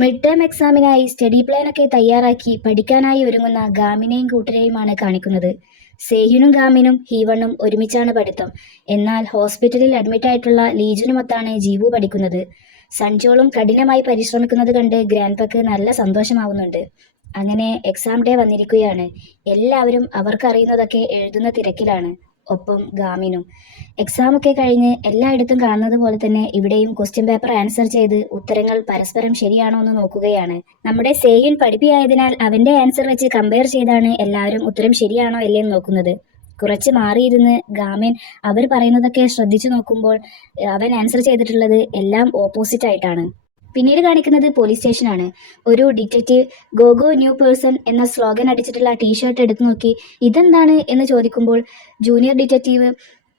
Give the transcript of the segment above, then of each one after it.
Mid term എക്സാമിനായി study പ്ലാനൊക്കെ തയ്യാറാക്കി പഠിക്കാനായി ഒരുങ്ങുന്ന ഗാമിനെയും കൂട്ടരെയുമാണ് കാണിക്കുന്നത്. സേഹ്യുനും ഗാമിനും ഹീവണ്ണും ഒരുമിച്ചാണ് പഠിത്തം. എന്നാൽ ഹോസ്പിറ്റലിൽ അഡ്മിറ്റായിട്ടുള്ള ലീജുനുമൊത്താണ് ജീവു പഠിക്കുന്നത്. സഞ്ജോളും കഠിനമായി പരിശ്രമിക്കുന്നത് കണ്ട് ഗ്രാൻഡ്പക്ക് നല്ല സന്തോഷമാവുന്നുണ്ട്. അങ്ങനെ എക്സാം ഡേ വന്നിരിക്കുകയാണ്. എല്ലാവരും അവർക്കറിയുന്നതൊക്കെ എഴുതുന്ന തിരക്കിലാണ്. ഒപ്പം ഗാമിനും. എക്സാമൊക്കെ കഴിഞ്ഞ് എല്ലായിടത്തും കാണുന്നത് പോലെ തന്നെ ഇവിടെയും ക്വസ്റ്റ്യൻ പേപ്പർ ആൻസർ ചെയ്ത് ഉത്തരങ്ങൾ പരസ്പരം ശരിയാണോ എന്ന് നോക്കുകയാണ്. നമ്മുടെ സേഹിൻ പഠിപ്പിയായതിനാൽ അവന്റെ ആൻസർ വെച്ച് കമ്പയർ ചെയ്താണ് എല്ലാവരും ഉത്തരം ശരിയാണോ അല്ലേന്ന് നോക്കുന്നത്. കുറച്ച് മാറിയിരുന്ന് ഗാമിൻ അവർ പറയുന്നതൊക്കെ ശ്രദ്ധിച്ചു നോക്കുമ്പോൾ അവൻ ആൻസർ ചെയ്തിട്ടുള്ളത് എല്ലാം ഓപ്പോസിറ്റ് ആയിട്ടാണ്. പിന്നീട് കാണിക്കുന്നത് പോലീസ് സ്റ്റേഷനാണ്. ഒരു ഡിറ്റക്റ്റീവ് ഗോഗോ ന്യൂ പേഴ്സൺ എന്ന സ്ലോഗൻ അടിച്ചിട്ടുള്ള ടീഷർട്ട് എടുത്തു നോക്കി ഇതെന്താണ് എന്ന് ചോദിക്കുമ്പോൾ ജൂനിയർ ഡിറ്റക്റ്റീവ്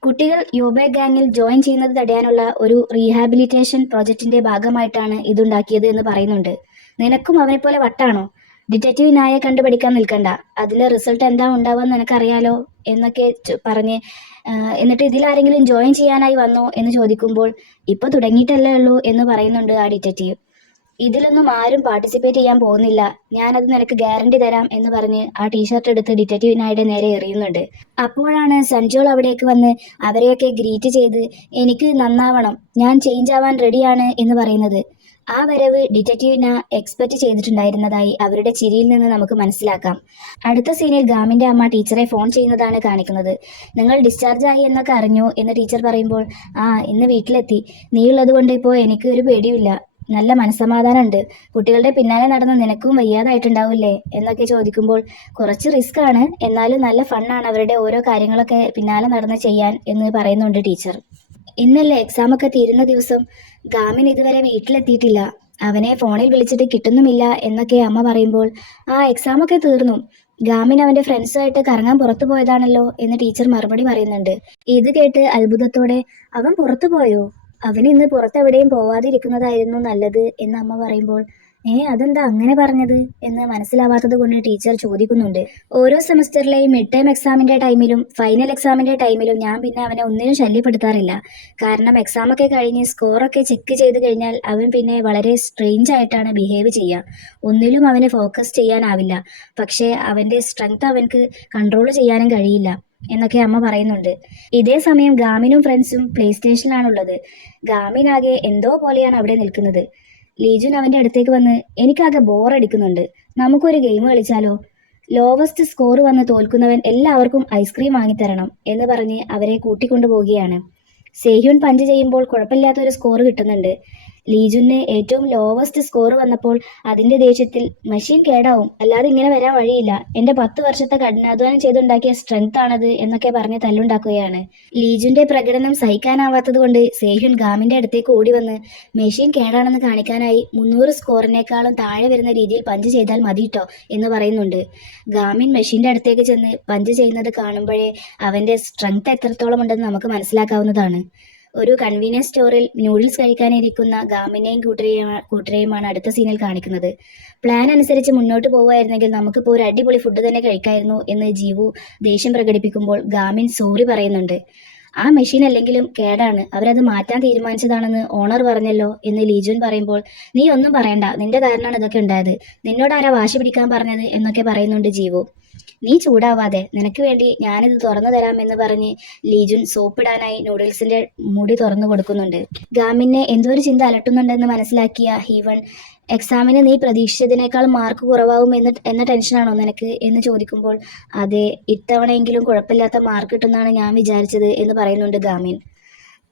കുട്ടികൾ യോബെ ഗാങ്ങിൽ ജോയിൻ ചെയ്യുന്നത് തടയാനുള്ള ഒരു റീഹാബിലിറ്റേഷൻ പ്രോജക്റ്റിന്റെ ഭാഗമായിട്ടാണ് ഇതുണ്ടാക്കിയത് എന്ന് പറയുന്നുണ്ട്. നിനക്കും അവനെപ്പോലെ വട്ടാണോ? ഡിറ്റക്റ്റീവ് നായെ കണ്ടുപിടിക്കാൻ നിൽക്കണ്ട, അതിലെ റിസൾട്ട് എന്താ ഉണ്ടാവുക നിനക്കറിയാലോ എന്നൊക്കെ പറഞ്ഞ് എന്നിട്ട് ഇതിലാരെങ്കിലും ജോയിൻ ചെയ്യാനായി വന്നോ എന്ന് ചോദിക്കുമ്പോൾ ഇപ്പൊ തുടങ്ങിയിട്ടല്ലേ ഉള്ളൂ എന്ന് പറയുന്നുണ്ട് ആ ഡിറ്റക്റ്റീവ്. ഇതിലൊന്നും ആരും പാർട്ടിസിപ്പേറ്റ് ചെയ്യാൻ പോകുന്നില്ല, ഞാനത് നിനക്ക് ഗ്യാരണ്ടി തരാം എന്ന് പറഞ്ഞ് ആ ടീഷർട്ട് എടുത്ത് ഡിറ്റക്റ്റീവ് നായുടെ നേരെ എറിയുന്നുണ്ട്. അപ്പോഴാണ് സഞ്ജോൾ അവിടേക്ക് വന്ന് അവരെയൊക്കെ ഗ്രീറ്റ് ചെയ്ത് എനിക്ക് നന്നാവണം, ഞാൻ ചേഞ്ച് ആവാൻ റെഡിയാണ് എന്ന് പറയുന്നത്. ആ വരവ് ഡിറ്റക്റ്റീവിന എക്സ്പെക്ട് ചെയ്തിട്ടുണ്ടായിരുന്നതായി അവരുടെ ചിരിയിൽ നിന്ന് നമുക്ക് മനസ്സിലാക്കാം. അടുത്ത സീനിൽ ഗാമിന്റെ അമ്മ ടീച്ചറെ ഫോൺ ചെയ്യുന്നതാണ് കാണിക്കുന്നത്. നിങ്ങൾ ഡിസ്ചാർജ് ആയി എന്നൊക്കെ അറിഞ്ഞു എന്ന് ടീച്ചർ പറയുമ്പോൾ ഇന്ന് വീട്ടിലെത്തി, നീയുള്ളത് കൊണ്ട് ഇപ്പോൾ എനിക്ക് ഒരു പേടിയുമില്ല, നല്ല മനസ്സമാധാനം ഉണ്ട്, കുട്ടികളുടെ പിന്നാലെ നടന്ന് നിനക്കും വയ്യാതായിട്ടുണ്ടാവില്ലേ എന്നൊക്കെ ചോദിക്കുമ്പോൾ കുറച്ച് റിസ്ക് ആണ്, എന്നാലും നല്ല ഫണ്ണാണ് അവരുടെ ഓരോ കാര്യങ്ങളൊക്കെ പിന്നാലെ നടന്ന് ചെയ്യാൻ എന്ന് പറയുന്നുണ്ട് ടീച്ചർ. ഇന്നല്ലേ എക്സാം ഒക്കെ തീരുന്ന ദിവസം, ഗാമിൻ ഇതുവരെ വീട്ടിലെത്തിയിട്ടില്ല, അവനെ ഫോണിൽ വിളിച്ചിട്ട് കിട്ടുന്നുമില്ല എന്നൊക്കെ അമ്മ പറയുമ്പോൾ എക്സാം ഒക്കെ തീർന്നു, ഗാമിൻ അവന്റെ ഫ്രണ്ട്സുമായിട്ട് കറങ്ങാൻ പുറത്തു പോയതാണല്ലോ എന്ന് ടീച്ചർ മറുപടി പറയുന്നുണ്ട്. ഇത് കേട്ട് അത്ഭുതത്തോടെ അവൻ പുറത്തു പോയോ, അവൻ ഇന്ന് പുറത്തെവിടെയും പോവാതിരിക്കുന്നതായിരുന്നു നല്ലത് എന്ന് അമ്മ പറയുമ്പോൾ അതെന്താ അങ്ങനെ പറഞ്ഞത് എന്ന് മനസ്സിലാവാത്തത് കൊണ്ട് ടീച്ചർ ചോദിക്കുന്നുണ്ട്. ഓരോ സെമസ്റ്ററിലെയും മിഡ് ടൈം എക്സാമിന്റെ ടൈമിലും ഫൈനൽ എക്സാമിന്റെ ടൈമിലും ഞാൻ പിന്നെ അവനെ ഒന്നിനും ശല്യപ്പെടുത്താറില്ല. കാരണം എക്സാം ഒക്കെ കഴിഞ്ഞ് സ്കോറൊക്കെ ചെക്ക് ചെയ്ത് കഴിഞ്ഞാൽ അവൻ പിന്നെ വളരെ സ്ട്രേഞ്ച് ആയിട്ടാണ് ബിഹേവ് ചെയ്യുക. ഒന്നിലും അവന് ഫോക്കസ് ചെയ്യാനാവില്ല, പക്ഷേ അവന്റെ സ്ട്രെങ്ത് അവൻക്ക് കൺട്രോൾ ചെയ്യാനും കഴിയില്ല എന്നൊക്കെ അമ്മ പറയുന്നുണ്ട്. ഇതേ സമയം ഗാമിനും ഫ്രണ്ട്സും പ്ലേ സ്റ്റേഷനിലാണുള്ളത്. ഗാമിനാകെ എന്തോ പോലെയാണ് അവിടെ നിൽക്കുന്നത്. ലീജുൻ അവന്റെ അടുത്തേക്ക് വന്ന് എനിക്കാകെ ബോറടിക്കുന്നുണ്ട്, നമുക്കൊരു ഗെയിം കളിച്ചാലോ, ലോവസ്റ്റ് സ്കോർ വന്ന് തോൽക്കുന്നവൻ എല്ലാവർക്കും ഐസ്ക്രീം വാങ്ങിത്തരണം എന്ന് പറഞ്ഞ് അവരെ കൂട്ടിക്കൊണ്ടുപോവുകയാണ്. സേഹ്യുൻ പഞ്ച് ചെയ്യുമ്പോൾ കുഴപ്പമില്ലാത്തൊരു സ്കോർ കിട്ടുന്നുണ്ട്. ലീജുന് ഏറ്റവും ലോവസ്റ്റ് സ്കോർ വന്നപ്പോൾ അതിന്റെ ദേഷ്യത്തിൽ മെഷീൻ കേടാവും, അല്ലാതെ ഇങ്ങനെ വരാൻ വഴിയില്ല, എന്റെ 10 വർഷത്തെ കഠിനാധ്വാനം ചെയ്തുണ്ടാക്കിയ സ്ട്രെങ്ത് ആണത് എന്നൊക്കെ പറഞ്ഞ് തല്ലുണ്ടാക്കുകയാണ്. ലീജുന്റെ പ്രകടനം സഹിക്കാനാവാത്തത് കൊണ്ട് സേഹ്യുൻ ഗാമിന്റെ അടുത്തേക്ക് ഓടി വന്ന് മെഷീൻ കേടാണെന്ന് കാണിക്കാനായി 300 സ്കോറിനേക്കാളും താഴെ വരുന്ന രീതിയിൽ പഞ്ച് ചെയ്താൽ മതിട്ടോ എന്ന് പറയുന്നുണ്ട്. ഗാമിൻ മെഷീന്റെ അടുത്തേക്ക് ചെന്ന് പഞ്ച് ചെയ്യുന്നത് കാണുമ്പോഴേ അവന്റെ സ്ട്രെങ്ത് എത്രത്തോളം ഉണ്ടെന്ന് നമുക്ക് മനസ്സിലാക്കാവുന്നതാണ്. ഒരു കൺവീനിയൻസ് സ്റ്റോറിൽ നൂഡിൽസ് കഴിക്കാനിരിക്കുന്ന ഗാമിനെയും കൂട്ടരെയുമാണ് അടുത്ത സീനിൽ കാണിക്കുന്നത്. പ്ലാൻ അനുസരിച്ച് മുന്നോട്ട് പോവുമായിരുന്നെങ്കിൽ നമുക്കിപ്പോൾ ഒരു അടിപൊളി ഫുഡ് തന്നെ കഴിക്കായിരുന്നു എന്ന് ജീവു ദേഷ്യം പ്രകടിപ്പിക്കുമ്പോൾ ഗാമിൻ സോറി പറയുന്നുണ്ട്. ആ മെഷീൻ അല്ലെങ്കിലും കേടാണ്, അവരത് മാറ്റാൻ തീരുമാനിച്ചതാണെന്ന് ഓണർ പറഞ്ഞല്ലോ എന്ന് ലീജുൻ പറയുമ്പോൾ നീ ഒന്നും പറയണ്ട, നിന്റെ കാരണമാണ് ഇതൊക്കെ ഉണ്ടായത്, നിന്നോട് ആരാ വാശി പിടിക്കാൻ പറഞ്ഞത് എന്നൊക്കെ പറയുന്നുണ്ട് ജീവു. നീ ചൂടാവാതെ, നിനക്ക് വേണ്ടി ഞാനിത് തുറന്നു തരാം എന്ന് പറഞ്ഞ് ലീജുൻ സോപ്പിടാനായി നൂഡിൽസിന്റെ മുടി തുറന്നു കൊടുക്കുന്നുണ്ട്. ഗാമിനെ എന്തോ ഒരു ചിന്ത അലട്ടുന്നുണ്ടെന്ന് മനസ്സിലാക്കിയ ഹീവൺ എക്സാമിന് നീ പ്രതീക്ഷിച്ചതിനേക്കാൾ മാർക്ക് കുറവാകും എന്ന ടെൻഷനാണോ നിനക്ക് എന്ന് ചോദിക്കുമ്പോൾ അതെ, ഇത്തവണയെങ്കിലും കുഴപ്പമില്ലാത്ത മാർക്ക് കിട്ടുമെന്നാണ് ഞാൻ വിചാരിച്ചത് എന്ന് പറയുന്നുണ്ട് ഗാമിൻ.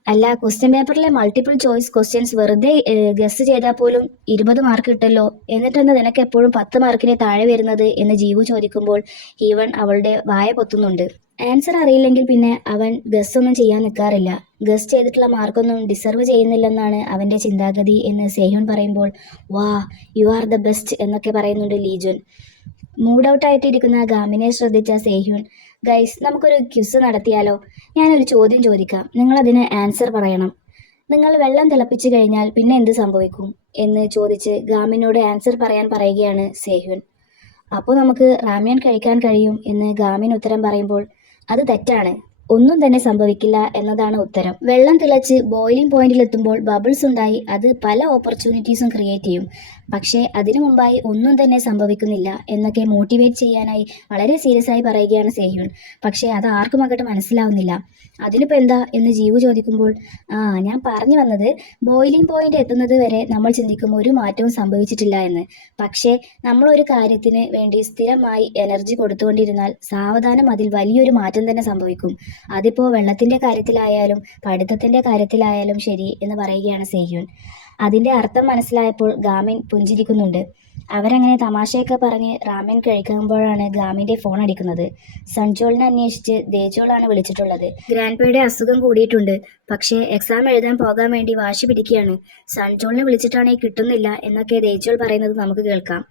അല്ല, ക്വസ്റ്റ്യൻ പേപ്പറിലെ മൾട്ടിപ്പിൾ ചോയ്സ് ക്വസ്റ്റ്യൻസ് വെറുതെ ഗസ് ചെയ്താൽ പോലും 20 മാർക്ക് കിട്ടല്ലോ, എന്നിട്ടെന്താ നിനക്ക് എപ്പോഴും 10 മാർക്കിന് താഴെ വരുന്നത് എന്ന് ജീവു ചോദിക്കുമ്പോൾ ഹീവൺ അവളുടെ വായ പൊത്തുന്നുണ്ട്. ആൻസർ അറിയില്ലെങ്കിൽ പിന്നെ അവൻ ഗസ് ഒന്നും ചെയ്യാൻ നിൽക്കാറില്ല, ഗസ് ചെയ്തിട്ടുള്ള മാർക്കൊന്നും ഡിസർവ് ചെയ്യുന്നില്ലെന്നാണ് അവന്റെ ചിന്താഗതി എന്ന് സേഹ്യുൻ പറയുമ്പോൾ വാ യു ആർ ദ ബെസ്റ്റ് എന്നൊക്കെ പറയുന്നുണ്ട് ലീജുൻ. മൂഡ് ഔട്ട് ആയിട്ടിരിക്കുന്ന ഗാമിനെ ശ്രദ്ധിച്ച സേഹ്യുൻ ഗൈസ് നമുക്കൊരു ക്വിസ് നടത്തിയാലോ, ഞാനൊരു ചോദ്യം ചോദിക്കാം, നിങ്ങളതിന് ആൻസർ പറയണം, നിങ്ങൾ വെള്ളം തിളപ്പിച്ചു കഴിഞ്ഞാൽ പിന്നെ എന്ത് സംഭവിക്കും എന്ന് ചോദിച്ച് ഗാമിനോട് ആൻസർ പറയാൻ പറയുകയാണ് സേഹ്യുൻ. അപ്പോൾ നമുക്ക് റാമ്യൻ കഴിക്കാൻ കഴിയും എന്ന് ഗാമിൻ ഉത്തരം പറയുമ്പോൾ അത് തെറ്റാണ്, ഒന്നും തന്നെ സംഭവിക്കില്ല എന്നതാണ് ഉത്തരം. വെള്ളം തിളച്ച് ബോയിലിംഗ് പോയിന്റിൽ എത്തുമ്പോൾ ബബിൾസ് ഉണ്ടായി അത് പല ഓപ്പർച്യൂണിറ്റീസും ക്രിയേറ്റ് ചെയ്യും, പക്ഷേ അതിനു മുമ്പായി ഒന്നും തന്നെ സംഭവിക്കുന്നില്ല എന്നൊക്കെ മോട്ടിവേറ്റ് ചെയ്യാനായി വളരെ സീരിയസ് ആയി പറയുകയാണ് സേഹ്യൂൺ. പക്ഷേ അത് ആർക്കും അങ്ങോട്ട് മനസ്സിലാവുന്നില്ല. അതിനിപ്പോൾ എന്താ എന്ന് ജീവു ചോദിക്കുമ്പോൾ, ഞാൻ പറഞ്ഞു വന്നത്, ബോയിലിംഗ് പോയിന്റ് എത്തുന്നത് വരെ നമ്മൾ ചിന്തിക്കും ഒരു മാറ്റവും സംഭവിച്ചിട്ടില്ല എന്ന്. പക്ഷേ നമ്മളൊരു കാര്യത്തിന് വേണ്ടി സ്ഥിരമായി എനർജി കൊടുത്തുകൊണ്ടിരുന്നാൽ സാവധാനം അതിൽ വലിയൊരു മാറ്റം തന്നെ സംഭവിക്കും. അതിപ്പോൾ വെള്ളത്തിൻ്റെ കാര്യത്തിലായാലും പഠിത്തത്തിൻ്റെ കാര്യത്തിലായാലും ശരി എന്ന് പറയുകയാണ് സേഹ്യൂൺ. അതിൻ്റെ അർത്ഥം മനസ്സിലായപ്പോൾ ഗാമിൻ പുഞ്ചിരിക്കുന്നുണ്ട്. അവരങ്ങനെ തമാശയൊക്കെ പറഞ്ഞ് റാമൻ കഴിക്കുമ്പോഴാണ് ഗാമിൻ്റെ ഫോൺ അടിക്കുന്നത്. സൺജോളിനെ അന്വേഷിച്ച് ദേജോളാണ് വിളിച്ചിട്ടുള്ളത്. ഗ്രാൻഡ്പയുടെ അസുഖം കൂടിയിട്ടുണ്ട്, പക്ഷേ എക്സാം എഴുതാൻ പോകാൻ വേണ്ടി വാശി പിടിക്കുകയാണ്. സൺജോളിനെ വിളിച്ചിട്ടാണെങ്കിൽ കിട്ടുന്നില്ല എന്നൊക്കെ ദേജോൾ പറയുന്നത് നമുക്ക് കേൾക്കാം.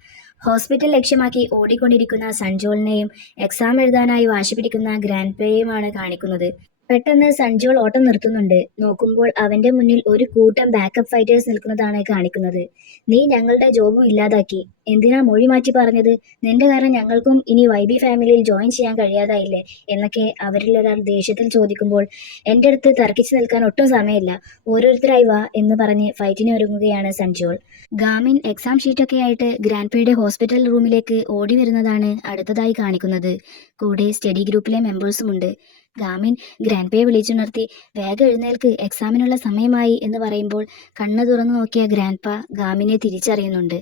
ഹോസ്പിറ്റൽ ലക്ഷ്യമാക്കി ഓടിക്കൊണ്ടിരിക്കുന്ന സൺജോളിനെയും എക്സാം എഴുതാനായി വാശി പിടിക്കുന്ന ഗ്രാൻഡ്പയെയുമാണ് കാണിക്കുന്നത്. പെട്ടെന്ന് സൺജോൾ ഓട്ടം നിർത്തുന്നുണ്ട്. നോക്കുമ്പോൾ അവന്റെ മുന്നിൽ ഒരു കൂട്ടം ബാക്കപ്പ് ഫൈറ്റേഴ്സ് നിൽക്കുന്നതാണ് കാണിക്കുന്നത്. നീ ഞങ്ങളുടെ ജോബും ഇല്ലാതാക്കി. എന്തിനാ മൊഴി മാറ്റി പറഞ്ഞത്? നിന്റെ കാരണം ഞങ്ങൾക്കും ഇനി YB ഫാമിലിയിൽ ജോയിൻ ചെയ്യാൻ കഴിയാതായില്ലേ എന്നൊക്കെ അവരിലൊരാൾ ദേഷ്യത്തിൽ ചോദിക്കുമ്പോൾ എൻ്റെ അടുത്ത് തർക്കിച്ചു നിൽക്കാൻ ഒട്ടും സമയമില്ല, ഓരോരുത്തരായി വാ എന്ന് പറഞ്ഞ് ഫൈറ്റിന് ഒരുങ്ങുകയാണ് സൺജോൾ. ഗാമിൻ എക്സാം ഷീറ്റൊക്കെ ആയിട്ട് ഗ്രാൻഡ്പയുടെ ഹോസ്പിറ്റൽ റൂമിലേക്ക് ഓടി വരുന്നതാണ് അടുത്തതായി കാണിക്കുന്നത്. കൂടെ സ്റ്റഡി ഗ്രൂപ്പിലെ മെമ്പേഴ്സുമുണ്ട്. ഗാമിൻ ഗ്രാൻഡ്പയെ വിളിച്ചുണർത്തി വേഗം എഴുന്നേൽക്ക്, എക്സാമിനുള്ള സമയമായി എന്ന് പറയുമ്പോൾ കണ്ണ് തുറന്നു നോക്കിയ ഗ്രാൻഡ്പ ഗാമിനെ തിരിച്ചറിയുന്നുണ്ട്.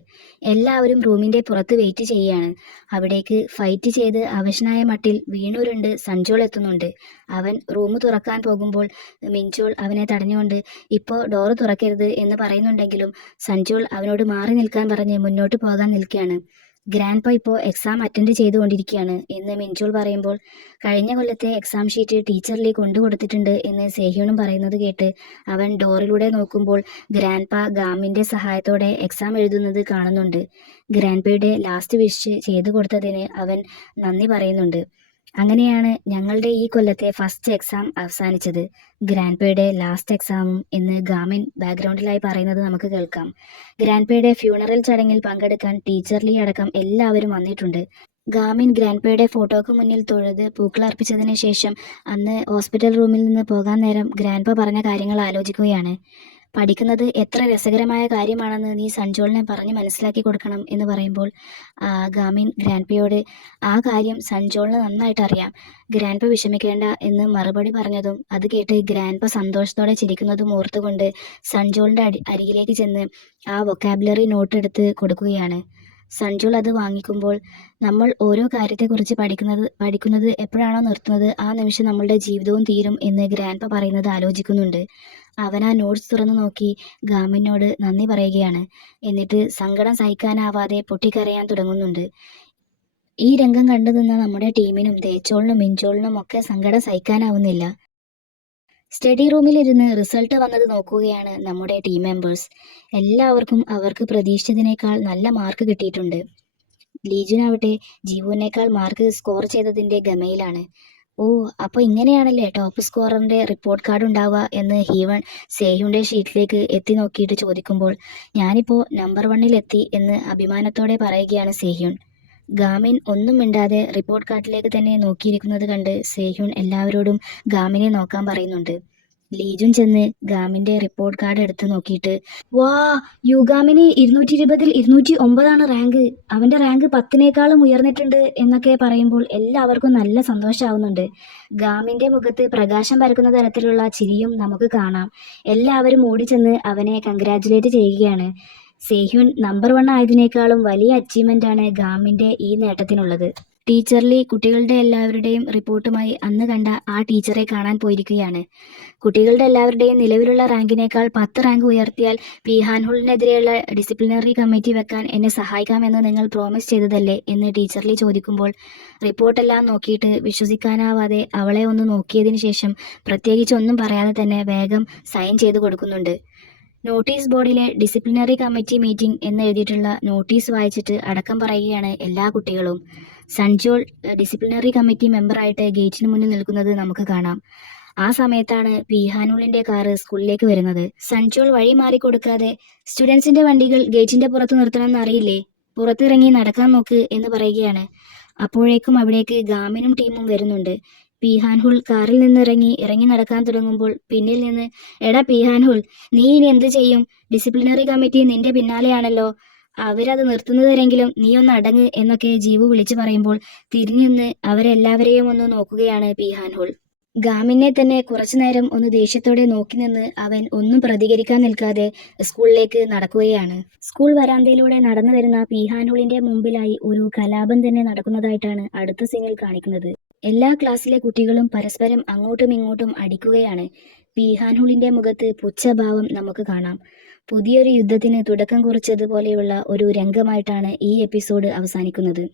എല്ലാവരും റൂമിൻ്റെ പുറത്ത് വെയിറ്റ് ചെയ്യുകയാണ്. അവിടേക്ക് ഫൈറ്റ് ചെയ്ത് അവശനായ മട്ടിൽ വീണുരുണ്ട് സൺജോൾ എത്തുന്നുണ്ട്. അവൻ റൂം തുറക്കാൻ പോകുമ്പോൾ മിൻചോൾ അവനെ തടഞ്ഞുകൊണ്ട് ഇപ്പോൾ ഡോറ് തുറക്കരുത് എന്ന് പറയുന്നുണ്ടെങ്കിലും സൺജോൾ അവനോട് മാറി നിൽക്കാൻ പറഞ്ഞ് മുന്നോട്ട് പോകാൻ നിൽക്കുകയാണ്. ഗ്രാൻഡ്പ ഇപ്പോൾ എക്സാം അറ്റൻഡ് ചെയ്തുകൊണ്ടിരിക്കുകയാണ് എന്ന് മിൻചോൾ പറയുമ്പോൾ കഴിഞ്ഞ കൊല്ലത്തെ എക്സാം ഷീറ്റ് ടീച്ചറിൽ കൊണ്ടുകൊടുത്തിട്ടുണ്ട് എന്ന് സേഹ്യൂണും പറയുന്നത് കേട്ട് അവൻ ഡോറിലൂടെ നോക്കുമ്പോൾ ഗ്രാൻഡ്പ ഗാമിൻ്റെ സഹായത്തോടെ എക്സാം എഴുതുന്നത് കാണുന്നുണ്ട്. ഗ്രാൻഡ്പയുടെ ലാസ്റ്റ് വിഷ് ചെയ്തു കൊടുത്തതിന് അവൻ നന്ദി പറയുന്നുണ്ട്. അങ്ങനെയാണ് ഞങ്ങളുടെ ഈ കൊല്ലത്തെ ഫസ്റ്റ് എക്സാം അവസാനിച്ചത്, ഗ്രാൻഡ്പയുടെ ലാസ്റ്റ് എക്സാമും എന്ന് ഗാമിൻ ബാക്ക്ഗ്രൗണ്ടിലായി പറയുന്നത് നമുക്ക് കേൾക്കാം. ഗ്രാൻഡ്പയുടെ ഫ്യൂണറൽ ചടങ്ങിൽ പങ്കെടുക്കാൻ ടീച്ചർ ലീ അടക്കം എല്ലാവരും വന്നിട്ടുണ്ട്. ഗാമിൻ ഗ്രാൻഡ്പയുടെ ഫോട്ടോക്ക് മുന്നിൽ തൊഴുത് പൂക്കളർപ്പിച്ചതിന് ശേഷം അന്ന് ഹോസ്പിറ്റൽ റൂമിൽ നിന്ന് പോകാൻ നേരം ഗ്രാൻഡ്പ പറഞ്ഞ കാര്യങ്ങൾ ആലോചിക്കുകയാണ്. പഠിക്കുന്നത് എത്ര രസകരമായ കാര്യമാണെന്ന് നീ സൺജോളിനെ പറഞ്ഞ് മനസ്സിലാക്കി കൊടുക്കണം എന്ന് പറയുമ്പോൾ ഗാമിൻ ഗ്രാൻഡ്പയോട് ആ കാര്യം സൺജോളിന് നന്നായിട്ട് അറിയാം, ഗ്രാൻഡ്പ വിഷമിക്കേണ്ട എന്ന് മറുപടി പറഞ്ഞതും അത് കേട്ട് ഗ്രാൻഡ്പ സന്തോഷത്തോടെ ചിരിക്കുന്നതും ഓർത്തുകൊണ്ട് സൺജോളിൻ്റെ അരികിലേക്ക് ചെന്ന് ആ വൊക്കാബുലറി നോട്ട് എടുത്ത് കൊടുക്കുകയാണ്. സൺജോൾ അത് വാങ്ങിക്കുമ്പോൾ നമ്മൾ ഓരോ കാര്യത്തെക്കുറിച്ച് പഠിക്കുന്നത് എപ്പോഴാണോ നിർത്തുന്നത് ആ നിമിഷം നമ്മളുടെ ജീവിതവും തീരും എന്ന് ഗ്രാൻഡ്പ പറയുന്നത് ആലോചിക്കുന്നുണ്ട്. അവൻ ആ നോട്ട്സ് തുറന്നു നോക്കി ഗാമിനോട് നന്ദി പറയുകയാണ്. എന്നിട്ട് സങ്കടം സഹിക്കാനാവാതെ പൊട്ടിക്കരയാൻ തുടങ്ങുന്നുണ്ട്. ഈ രംഗം കണ്ടു നിന്ന നമ്മുടെ ടീമിനും ദേച്ചോളിനും മിൻചോളിനും ഒക്കെ സങ്കടം സഹിക്കാനാവുന്നില്ല. സ്റ്റഡി റൂമിലിരുന്ന് റിസൾട്ട് വന്നത് നോക്കുകയാണ് നമ്മുടെ ടീം മെമ്പേഴ്സ്. എല്ലാവർക്കും അവർക്ക് പ്രതീക്ഷിച്ചതിനേക്കാൾ നല്ല മാർക്ക് കിട്ടിയിട്ടുണ്ട്. ലീജുനാവട്ടെ ജീവുവിനേക്കാൾ മാർക്ക് സ്കോർ ചെയ്തതിൻ്റെ ഗമയിലാണ്. ഓ, അപ്പോൾ ഇങ്ങനെയാണല്ലേ ടോപ്പ് സ്കോററിൻ്റെ റിപ്പോർട്ട് കാർഡ് ഉണ്ടാവുക എന്ന് ഹീവൺ സേഹ്യൂണിൻ്റെ ഷീറ്റിലേക്ക് എത്തി നോക്കിയിട്ട് ചോദിക്കുമ്പോൾ ഞാനിപ്പോൾ നമ്പർ 1 എത്തി എന്ന് അഭിമാനത്തോടെ പറയുകയാണ് സേഹ്യൂൺ. ഗാമിൻ ഒന്നും മിണ്ടാതെ റിപ്പോർട്ട് കാർഡിലേക്ക് തന്നെ നോക്കിയിരിക്കുന്നത് കണ്ട് സേഹ്യൂൺ എല്ലാവരോടും ഗാമിനെ നോക്കാൻ പറയുന്നുണ്ട്. ലീജുൻ ചെന്ന് ഗാമിൻ്റെ റിപ്പോർട്ട് കാർഡ് എടുത്ത് നോക്കിയിട്ട് വാ, യുഗാമിന് 220-ൽ 209 റാങ്ക്, അവൻ്റെ റാങ്ക് 10-നേക്കാളും ഉയർന്നിട്ടുണ്ട് എന്നൊക്കെ പറയുമ്പോൾ എല്ലാവർക്കും നല്ല സന്തോഷമാവുന്നുണ്ട്. ഗാമിൻ്റെ മുഖത്ത് പ്രകാശം പരക്കുന്ന തരത്തിലുള്ള ചിരിയും നമുക്ക് കാണാം. എല്ലാവരും ഓടിച്ചെന്ന് അവനെ കൺഗ്രാജുലേറ്റ് ചെയ്യുകയാണ്. സേഹ്യൂൺ നമ്പർ 1 ആയതിനേക്കാളും വലിയ അച്ചീവ്മെൻ്റാണ് ഗാമിൻ്റെ ഈ നേട്ടത്തിനുള്ളത്. ടീച്ചർലി കുട്ടികളുടെ എല്ലാവരുടെയും റിപ്പോർട്ടുമായി അന്ന് കണ്ട ആ ടീച്ചറെ കാണാൻ പോയിരിക്കുകയാണ്. കുട്ടികളുടെ എല്ലാവരുടെയും നിലവിലുള്ള റാങ്കിനേക്കാൾ 10 റാങ്ക് ഉയർത്തിയാൽ പിഹാൻഹുളിനെതിരെയുള്ള ഡിസിപ്ലിനറി കമ്മിറ്റി വെക്കാൻ എന്നെ സഹായിക്കാമെന്ന് നിങ്ങൾ പ്രോമിസ് ചെയ്തതല്ലേ എന്ന് ടീച്ചർലി ചോദിക്കുമ്പോൾ റിപ്പോർട്ടെല്ലാം നോക്കിയിട്ട് വിശ്വസിക്കാനാവാതെ അവളെ ഒന്ന് നോക്കിയതിന് ശേഷം പ്രത്യേകിച്ച് ഒന്നും പറയാതെ തന്നെ വേഗം സൈൻ ചെയ്ത് കൊടുക്കുന്നുണ്ട്. നോട്ടീസ് ബോർഡിലെ ഡിസിപ്ലിനറി കമ്മിറ്റി മീറ്റിംഗ് എന്ന് എഴുതിയിട്ടുള്ള നോട്ടീസ് വായിച്ചിട്ട് അടക്കം പറയുകയാണ് എല്ലാ കുട്ടികളും. സൺജോൾ ഡിസിപ്ലിനറി കമ്മിറ്റി മെമ്പറായിട്ട് ഗേറ്റിന് മുന്നിൽ നിൽക്കുന്നത് നമുക്ക് കാണാം. ആ സമയത്താണ് പിഹാനുളിൻ്റെ കാറ് സ്കൂളിലേക്ക് വരുന്നത്. സൺജോൾ വഴി മാറിക്കൊടുക്കാതെ സ്റ്റുഡൻസിൻ്റെ വണ്ടികൾ ഗേറ്റിൻ്റെ പുറത്ത് നിർത്തണമെന്ന് അറിയില്ലേ, പുറത്തിറങ്ങി നടക്കാൻ നോക്ക് എന്ന് പറയുകയാണ്. അപ്പോഴേക്കും അവിടേക്ക് ഗാമിനും ടീമും വരുന്നുണ്ട്. പിഹാൻഹുൾ കാറിൽ നിന്ന് ഇറങ്ങി നടക്കാൻ തുടങ്ങുമ്പോൾ പിന്നിൽ നിന്ന് എടാ പിഹാൻഹുൾ, നീ ഇനി എന്ത് ചെയ്യും? ഡിസിപ്ലിനറി കമ്മിറ്റി നിന്റെ പിന്നാലെയാണല്ലോ, അവരത് നിർത്തുന്നതുവരെങ്കിലും നീ ഒന്ന് അടങ്ങ് എന്നൊക്കെ ജീവു വിളിച്ചു പറയുമ്പോൾ തിരിഞ്ഞുനിന്ന് അവരെല്ലാവരെയും ഒന്ന് നോക്കുകയാണ് പീഹാൻഹുൾ. ഗാമിനെ തന്നെ കുറച്ചുനേരം ഒന്ന് ദേഷ്യത്തോടെ നോക്കി നിന്ന് അവൻ ഒന്നും പ്രതികരിക്കാൻ നിൽക്കാതെ സ്കൂളിലേക്ക് നടക്കുകയാണ്. സ്കൂൾ വരാന്തയിലൂടെ നടന്നു വരുന്ന പീഹാൻഹുളിന്റെ മുമ്പിലായി ഒരു കലാപം തന്നെ നടക്കുന്നതായിട്ടാണ് അടുത്ത സീനിൽ കാണിക്കുന്നത്. എല്ലാ ക്ലാസ്സിലെ കുട്ടികളും പരസ്പരം അങ്ങോട്ടും ഇങ്ങോട്ടും അടിക്കുകയാണ്. പീഹാൻഹുളിന്റെ മുഖത്ത് പുച്ഛഭാവം നമുക്ക് കാണാം. പുതിയൊരു യുദ്ധത്തിന് തുടക്കം കുറിച്ചതുപോലെയുള്ള ഒരു രംഗമായിട്ടാണ് ഈ എപ്പിസോഡ് അവസാനിക്കുന്നത്.